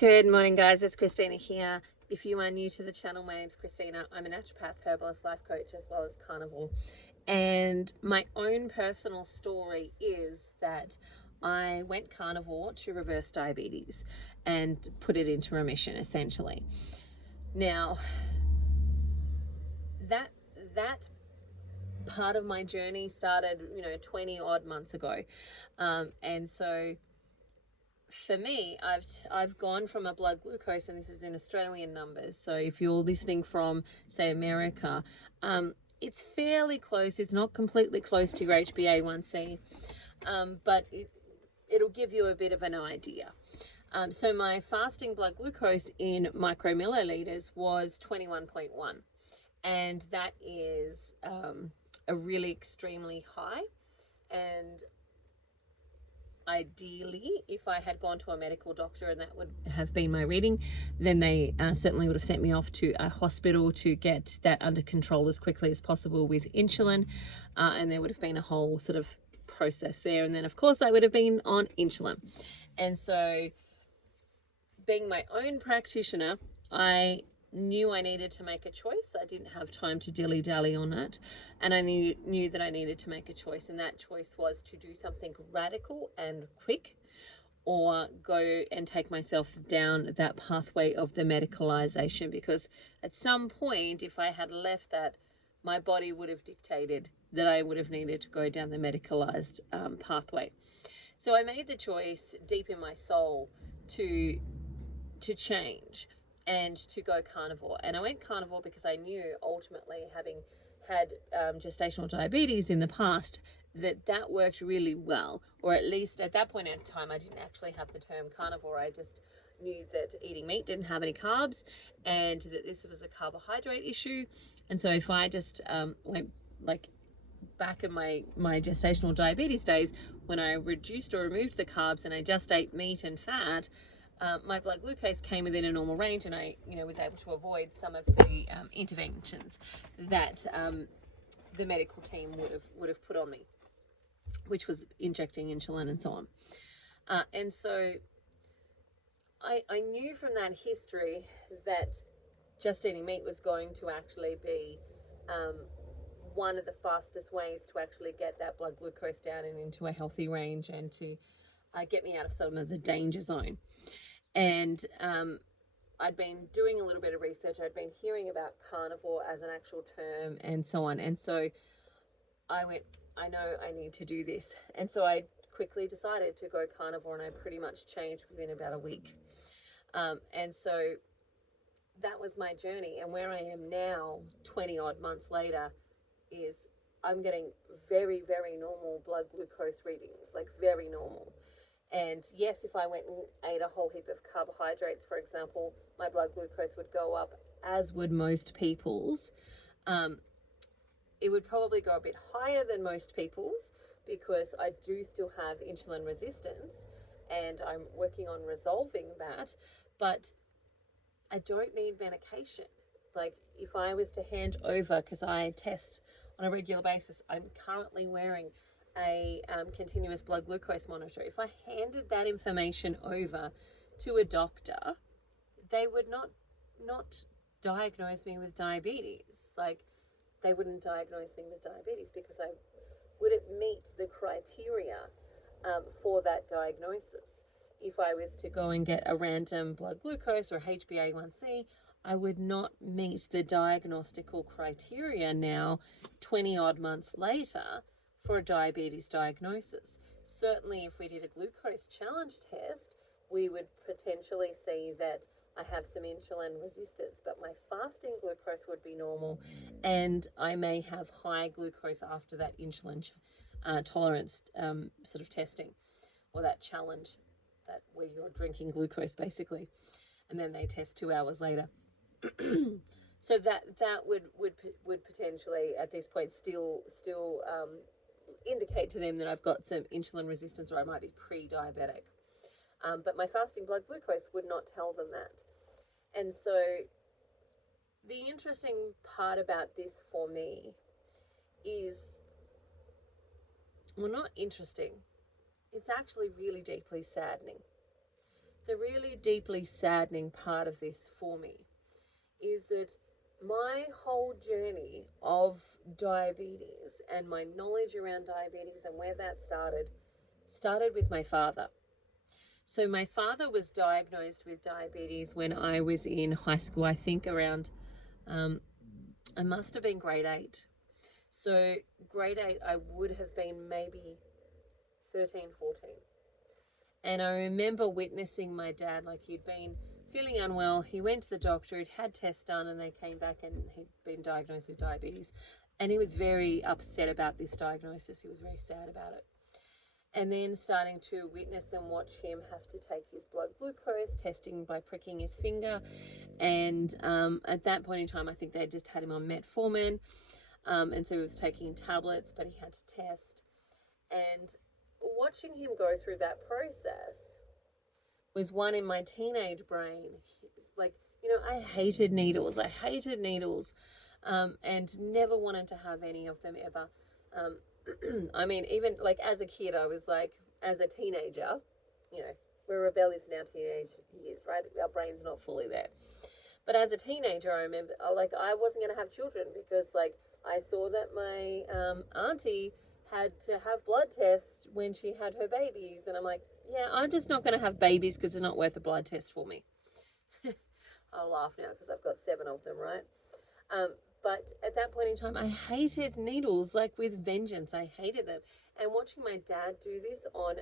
Good morning, guys. It's Christina here. If you are new to the channel, my name's Christina. I'm a naturopath, herbalist, life coach, as well as carnivore. And my own personal story is that I went carnivore to reverse diabetes and put it into remission, essentially. Now, that part of my journey started, 20 odd months ago. And so for me, I've gone from a blood glucose, and this is in Australian numbers. So if you're listening from, say, America, it's fairly close. It's not completely close to your HbA1c, but it'll give you a bit of an idea. So my fasting blood glucose in micromilliliters was 21.1, and that is a really extremely high. And ideally, if I had gone to a medical doctor and that would have been my reading, then they certainly would have sent me off to a hospital to get that under control as quickly as possible with insulin, and there would have been a whole sort of process there. And then, of course, I would have been on insulin. And so, being my own practitioner, I knew I needed to make a choice. I didn't have time to dilly-dally on it, and I knew that I needed to make a choice, and that choice was to do something radical and quick, or go and take myself down that pathway of the medicalization, because at some point, if I had left that, my body would have dictated that I would have needed to go down the medicalized pathway. So I made the choice deep in my soul to change and to go carnivore. And I went carnivore because I knew, ultimately, having had gestational diabetes in the past, that worked really well. Or at least at that point in time, I didn't actually have the term carnivore. I just knew that eating meat didn't have any carbs, and that this was a carbohydrate issue. And so if I just went like back in my gestational diabetes days, when I reduced or removed the carbs and I just ate meat and fat, my blood glucose came within a normal range, and I, was able to avoid some of the interventions that the medical team would have put on me, which was injecting insulin and so on. And so I knew from that history that just eating meat was going to actually be one of the fastest ways to actually get that blood glucose down and into a healthy range, and to get me out of some of the danger zone. And I'd been doing a little bit of research. I'd been hearing about carnivore as an actual term and so on. And so I went, I know I need to do this. And so I quickly decided to go carnivore, and I pretty much changed within about a week. And so that was my journey. And where I am now, 20 odd months later, is I'm getting very, very normal blood glucose readings, like very normal. And yes, if I went and ate a whole heap of carbohydrates, for example, my blood glucose would go up, as would most people's. It would probably go a bit higher than most people's, because I do still have insulin resistance, and I'm working on resolving that. But I don't need medication. Like, if I was to hand over, because I test on a regular basis, I'm currently wearing a continuous blood glucose monitor. If I handed that information over to a doctor, they would not diagnose me with diabetes. Like, they wouldn't diagnose me with diabetes because I wouldn't meet the criteria for that diagnosis. If I was to go and get a random blood glucose or HbA1c, I would not meet the diagnostical criteria now, 20 odd months later, for a diabetes diagnosis. Certainly, if we did a glucose challenge test, we would potentially see that I have some insulin resistance, but my fasting glucose would be normal, and I may have high glucose after that insulin tolerance sort of testing, or that challenge, that where you're drinking glucose basically, and then they test 2 hours later. So that would potentially, at this point, still indicate to them that I've got some insulin resistance, or I might be pre-diabetic. But my fasting blood glucose would not tell them that. And so the interesting part about this for me is, well, not interesting, it's actually really deeply saddening, the really deeply saddening part of this for me is that my whole journey of diabetes and my knowledge around diabetes and where that started with my father. So my father was diagnosed with diabetes when I was in high school, I think around, I must have been grade 8. So grade 8, I would have been maybe 13, 14. And I remember witnessing my dad, like he'd been feeling unwell. He went to the doctor, he'd had tests done, and they came back and he'd been diagnosed with diabetes. And he was very upset about this diagnosis. He was very sad about it. And then starting to witness and watch him have to take his blood glucose, testing by pricking his finger. And at that point in time, I think they just had him on metformin. And so he was taking tablets, but he had to test. And watching him go through that process was one in my teenage brain. Like, I hated needles. And never wanted to have any of them ever. I mean, even like as a kid, I was like, as a teenager, we're rebellious in our teenage years, right? Our brain's not fully there. But as a teenager, I remember, I wasn't going to have children because, I saw that my auntie had to have blood tests when she had her babies. And I'm like, yeah, I'm just not going to have babies because it's not worth a blood test for me. I'll laugh now because I've got 7 of them, right? But at that point in time, I hated needles, with vengeance. I hated them. And watching my dad do this on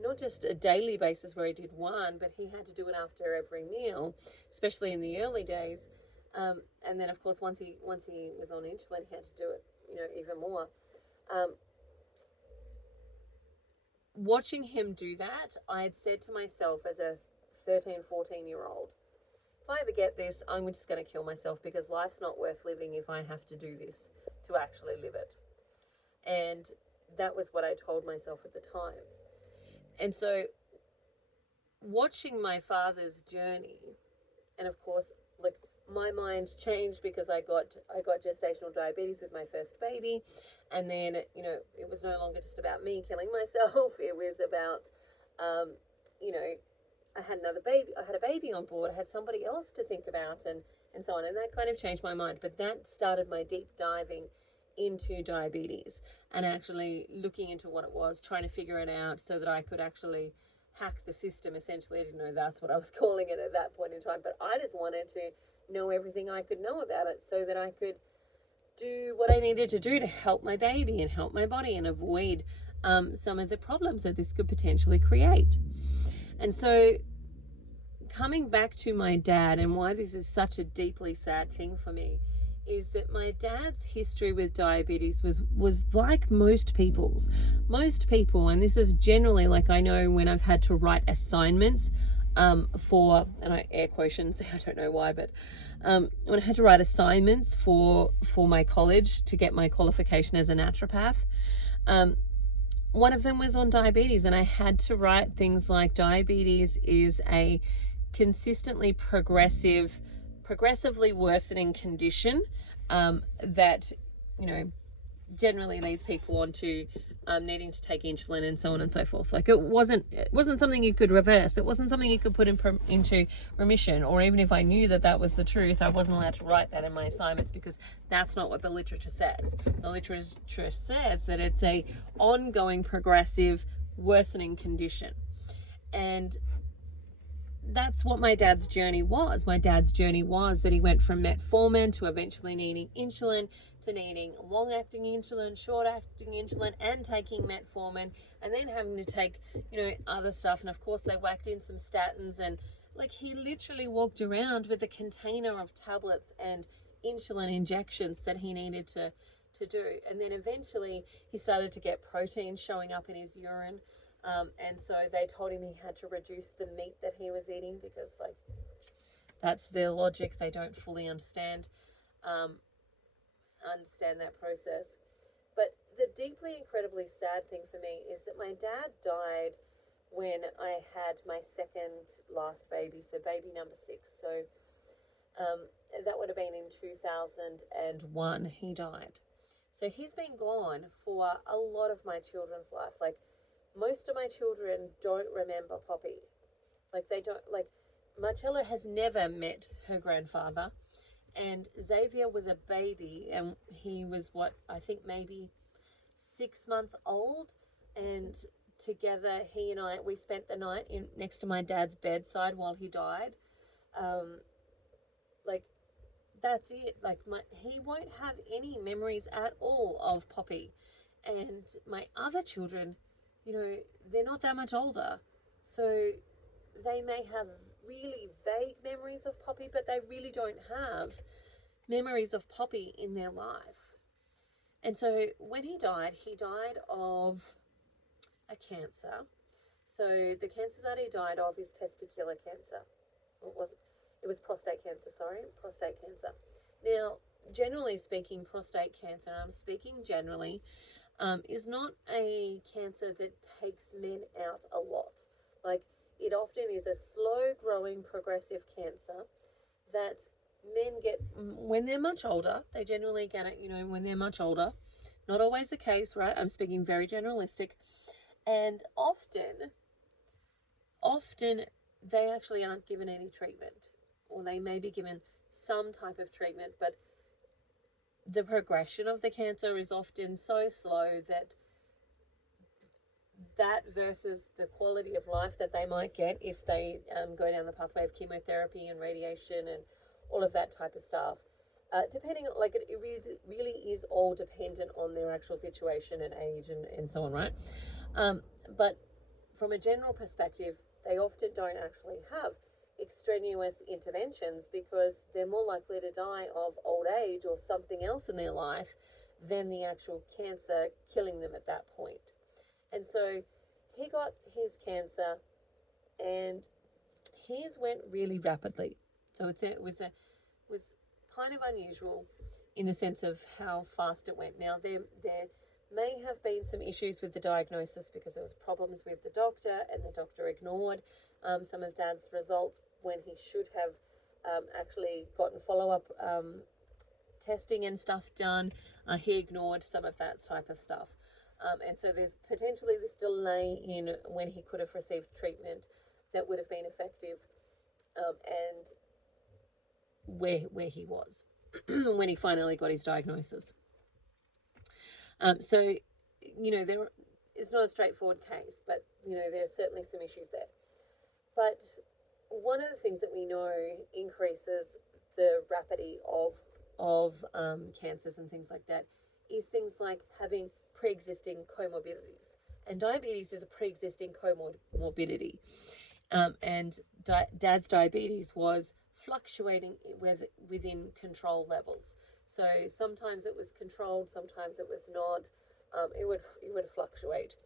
not just a daily basis where he did one, but he had to do it after every meal, especially in the early days. And then, of course, once he was on insulin, he had to do it, even more. Watching him do that, I had said to myself as a 13, 14-year-old, if I ever get this, I'm just going to kill myself because life's not worth living if I have to do this to actually live it. And that was what I told myself at the time. And so watching my father's journey, and of course, my mind changed because I got gestational diabetes with my first baby. And then, it was no longer just about me killing myself. It was about, I had another baby. I had a baby on board. I had somebody else to think about and so on. And that kind of changed my mind. But that started my deep diving into diabetes and actually looking into what it was, trying to figure it out so that I could actually hack the system. Essentially, I didn't know that's what I was calling it at that point in time. But I just wanted to know everything I could know about it so that I could do what I needed to do to help my baby and help my body and avoid some of the problems that this could potentially create. And so coming back to my dad and why this is such a deeply sad thing for me is that my dad's history with diabetes was like most people, and this is generally, I know when I've had to write assignments for, and I air quotients, I don't know why, but when I had to write assignments for my college to get my qualification as a naturopath, one of them was on diabetes, and I had to write things like diabetes is a consistently progressively worsening condition that, generally leads people on to needing to take insulin and so on and so forth. It wasn't something you could reverse. It wasn't something you could put into remission. Or even if I knew that was the truth, I wasn't allowed to write that in my assignments because that's not what the literature says. The literature says that it's a ongoing, progressive, worsening condition. And that's what my dad's journey was. My dad's journey was that he went from metformin to eventually needing insulin to needing long-acting insulin, short-acting insulin, and taking metformin, and then having to take, other stuff. And of course, they whacked in some statins, and he literally walked around with a container of tablets and insulin injections that he needed to do. And then eventually, he started to get protein showing up in his urine. And so they told him he had to reduce the meat that he was eating because, that's their logic. They don't fully understand that process. But the deeply, incredibly sad thing for me is that my dad died when I had my second last baby, so baby number 6. So that would have been in 2001. He died. So he's been gone for a lot of my children's life. Most of my children don't remember Poppy. Like, they don't, like, Marcella has never met her grandfather, and Xavier was a baby, and he was, what, I think maybe 6 months old, and together he and I, we spent the night next to my dad's bedside while he died. Like, that's it. Like, he won't have any memories at all of Poppy. And my other children, they're not that much older, so they may have really vague memories of Poppy, but they really don't have memories of Poppy in their life. And so when he died of a cancer. So the cancer that he died of is testicular cancer. It was prostate cancer, prostate cancer. Now, generally speaking, prostate cancer, and I'm speaking generally, is not a cancer that takes men out a lot. Like, it often is a slow-growing progressive cancer that men get when they're much older. They generally get it, when they're much older. Not always the case, right? I'm speaking very generalistic. And often they actually aren't given any treatment, or they may be given some type of treatment, but the progression of the cancer is often so slow that versus the quality of life that they might get if they go down the pathway of chemotherapy and radiation and all of that type of stuff. Depending, like, it really is all dependent on their actual situation and age and so on, right? But from a general perspective, they often don't actually have extraneous interventions because they're more likely to die of old age or something else in their life than the actual cancer killing them at that point. And so he got his cancer, and his went really rapidly. So it was kind of unusual in the sense of how fast it went. Now, there may have been some issues with the diagnosis because there was problems with the doctor, and the doctor ignored some of Dad's results when he should have actually gotten follow-up testing and stuff done. He ignored some of that type of stuff. And so there's potentially this delay in when he could have received treatment that would have been effective, and where he was when he finally got his diagnosis. So, it's not a straightforward case, but, there are certainly some issues there. But one of the things that we know increases the rapidity of cancers and things like that is things like having pre-existing comorbidities. And diabetes is a pre-existing comorbidity. And Dad's diabetes was fluctuating within control levels. So sometimes it was controlled, sometimes it was not. It would fluctuate.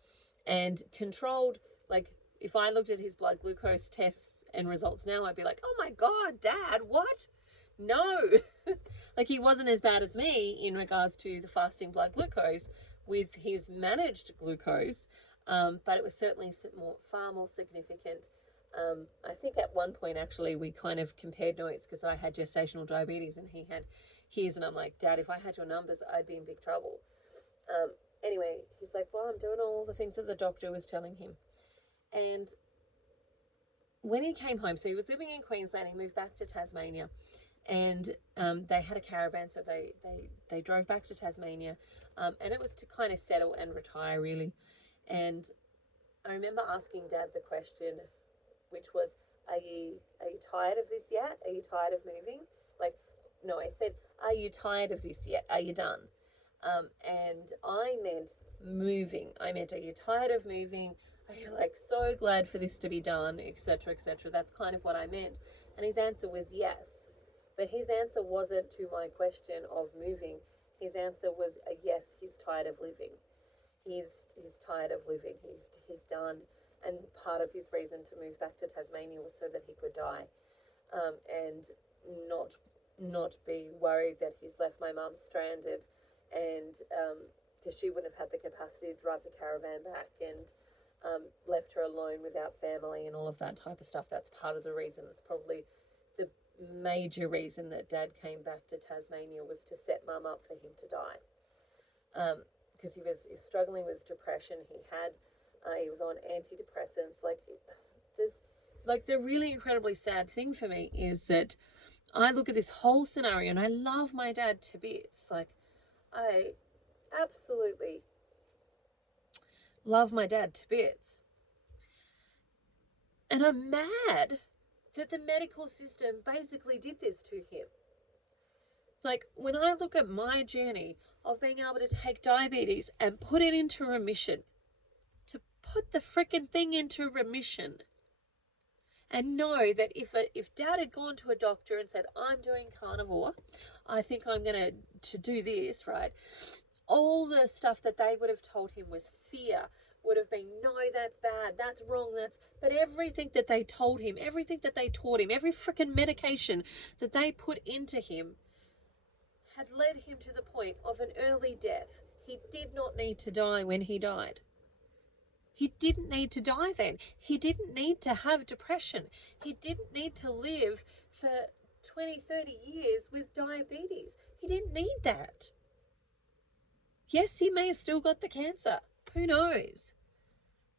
And controlled, like, if I looked at his blood glucose tests and results now, I'd be like, oh my God, Dad, what? No. Like, he wasn't as bad as me in regards to the fasting blood glucose with his managed glucose, but it was certainly far more significant. I think at one point, actually, we kind of compared notes because I had gestational diabetes and he had his, and I'm like, Dad, if I had your numbers, I'd be in big trouble. Anyway, he's like, well, I'm doing all the things that the doctor was telling him. And when he came home, so he was living in Queensland, he moved back to Tasmania, and they had a caravan, so they drove back to Tasmania, and it was to kind of settle and retire, really. And I remember asking Dad the question, which was, are you tired of this yet? Are you tired of moving? Like, no, I said, are you tired of this yet? Are you done? And I meant moving. I meant, are you tired of moving? Are you, like, so glad for this to be done, etc., etc.? That's kind of what I meant. And his answer was yes. But his answer wasn't to my question of moving. His answer was a yes, he's tired of living. He's tired of living. He's done. And part of his reason to move back to Tasmania was so that he could die, and not be worried that he's left my mum stranded, and because she wouldn't have had the capacity to drive the caravan back, and left her alone without family and all of that type of stuff. That's part of the reason. It's probably the major reason that Dad came back to Tasmania, was to set Mum up for him to die, because he was struggling with depression. He was on antidepressants. Like, like, the really incredibly sad thing for me is that I look at this whole scenario and I love my dad to bits. Like, I absolutely love my dad to bits. And I'm mad that the medical system basically did this to him. Like, when I look at my journey of being able to take diabetes and put it into remission, to put the freaking thing into remission, and know that if Dad had gone to a doctor and said, I'm doing carnivore, I think I'm going to do this, right? All the stuff that they would have told him was fear, would have been, no, that's bad, that's wrong, but everything that they told him, everything that they taught him, every freaking medication that they put into him had led him to the point of an early death. He did not need to die when he died. He didn't need to die then. He didn't need to have depression. He didn't need to live for 20, 30 years with diabetes. He didn't need that. Yes, he may have still got the cancer. Who knows?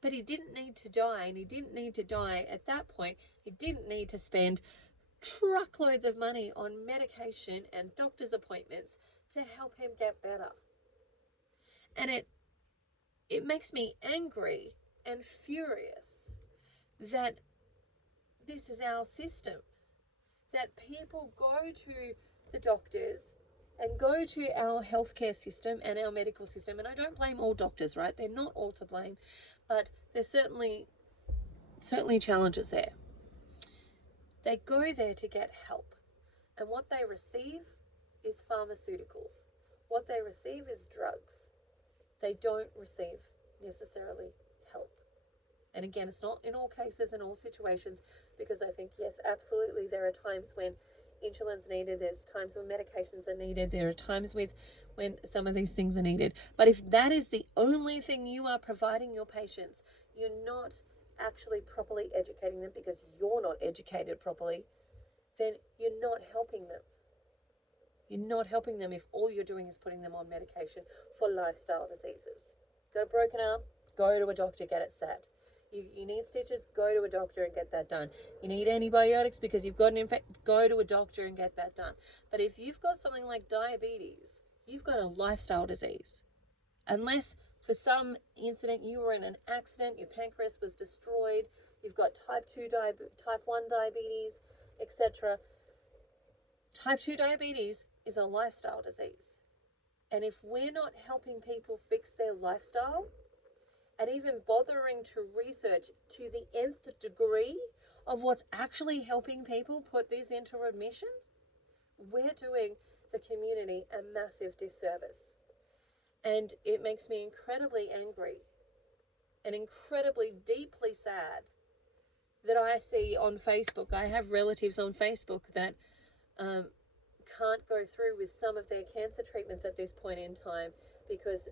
But he didn't need to die, and he didn't need to die at that point. He didn't need to spend truckloads of money on medication and doctor's appointments to help him get better. And it makes me angry and furious that this is our system, that people go to the doctors and go to our healthcare system and our medical system. And I don't blame all doctors, right? They're not all to blame, but there's certainly challenges there. They go there to get help, and what they receive is pharmaceuticals. What they receive is drugs. They don't receive necessarily help. And again, it's not in all cases, in all situations, because I think, yes, absolutely, there are times when insulin's needed, there's times when medications are needed, there are times when some of these things are needed. But if that is the only thing you are providing your patients, you're not actually properly educating them because you're not educated properly, then you're not helping them. You're not helping them if all you're doing is putting them on medication for lifestyle diseases. Got a broken arm? Go to a doctor, get it set. You need stitches? Go to a doctor and get that done. You need antibiotics because you've got an infection? Go to a doctor and get that done. But if you've got something like diabetes, you've got a lifestyle disease. Unless for some incident you were in an accident, your pancreas was destroyed, you've got type 1 diabetes, etc. Type 2 diabetes is a lifestyle disease. And if we're not helping people fix their lifestyle, and even bothering to research to the nth degree of what's actually helping people put this into remission, we're doing the community a massive disservice. And it makes me incredibly angry and incredibly deeply sad that I see on Facebook, I have relatives on Facebook that can't go through with some of their cancer treatments at this point in time because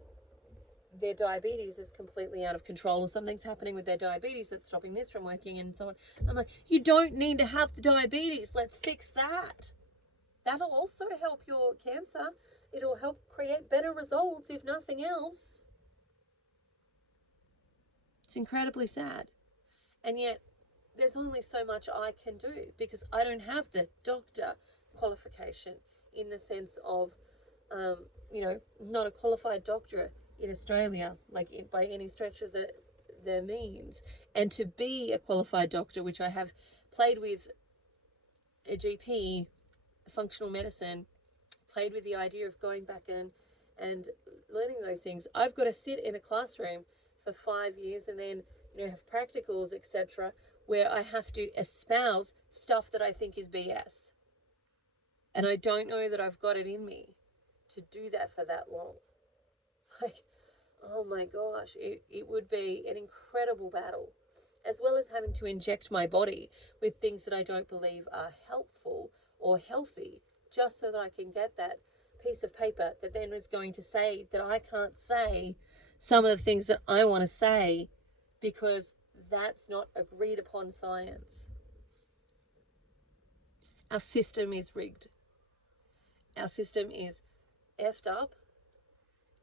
their diabetes is completely out of control, or something's happening with their diabetes that's stopping this from working, and so on. I'm like, you don't need to have the diabetes. Let's fix that. That'll also help your cancer. It'll help create better results, if nothing else. It's incredibly sad. And yet, there's only so much I can do because I don't have the doctor qualification in the sense of, not a qualified doctor in Australia, by any stretch of the means. And to be a qualified doctor, which I have played with a GP, functional medicine, played with the idea of going back in and learning those things. I've got to sit in a classroom for 5 years and then, have practicals, etc., where I have to espouse stuff that I think is BS. And I don't know that I've got it in me to do that for that long. Oh my gosh, it would be an incredible battle, as well as having to inject my body with things that I don't believe are helpful or healthy, just so that I can get that piece of paper that then is going to say that I can't say some of the things that I want to say because that's not agreed upon science. Our system is rigged. Our system is effed up,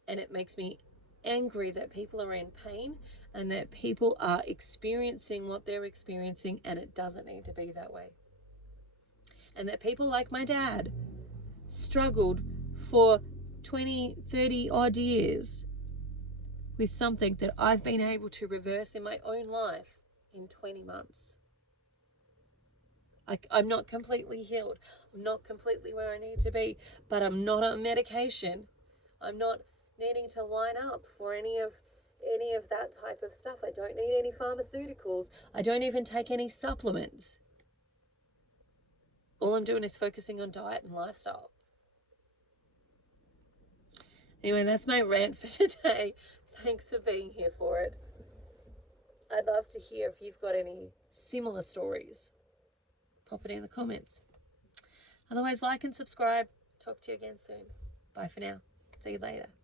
and it makes me angry that people are in pain and that people are experiencing what they're experiencing, and it doesn't need to be that way. And that people like my dad struggled for 20, 30 odd years with something that I've been able to reverse in my own life in 20 months. I'm not completely healed. I'm not completely where I need to be, but I'm not on medication. I'm not needing to line up for any of that type of stuff. I don't need any pharmaceuticals. I don't even take any supplements. All I'm doing is focusing on diet and lifestyle. Anyway, that's my rant for today. Thanks for being here for it. I'd love to hear if you've got any similar stories. Pop it in the comments. Otherwise, like and subscribe. Talk to you again soon. Bye for now. See you later.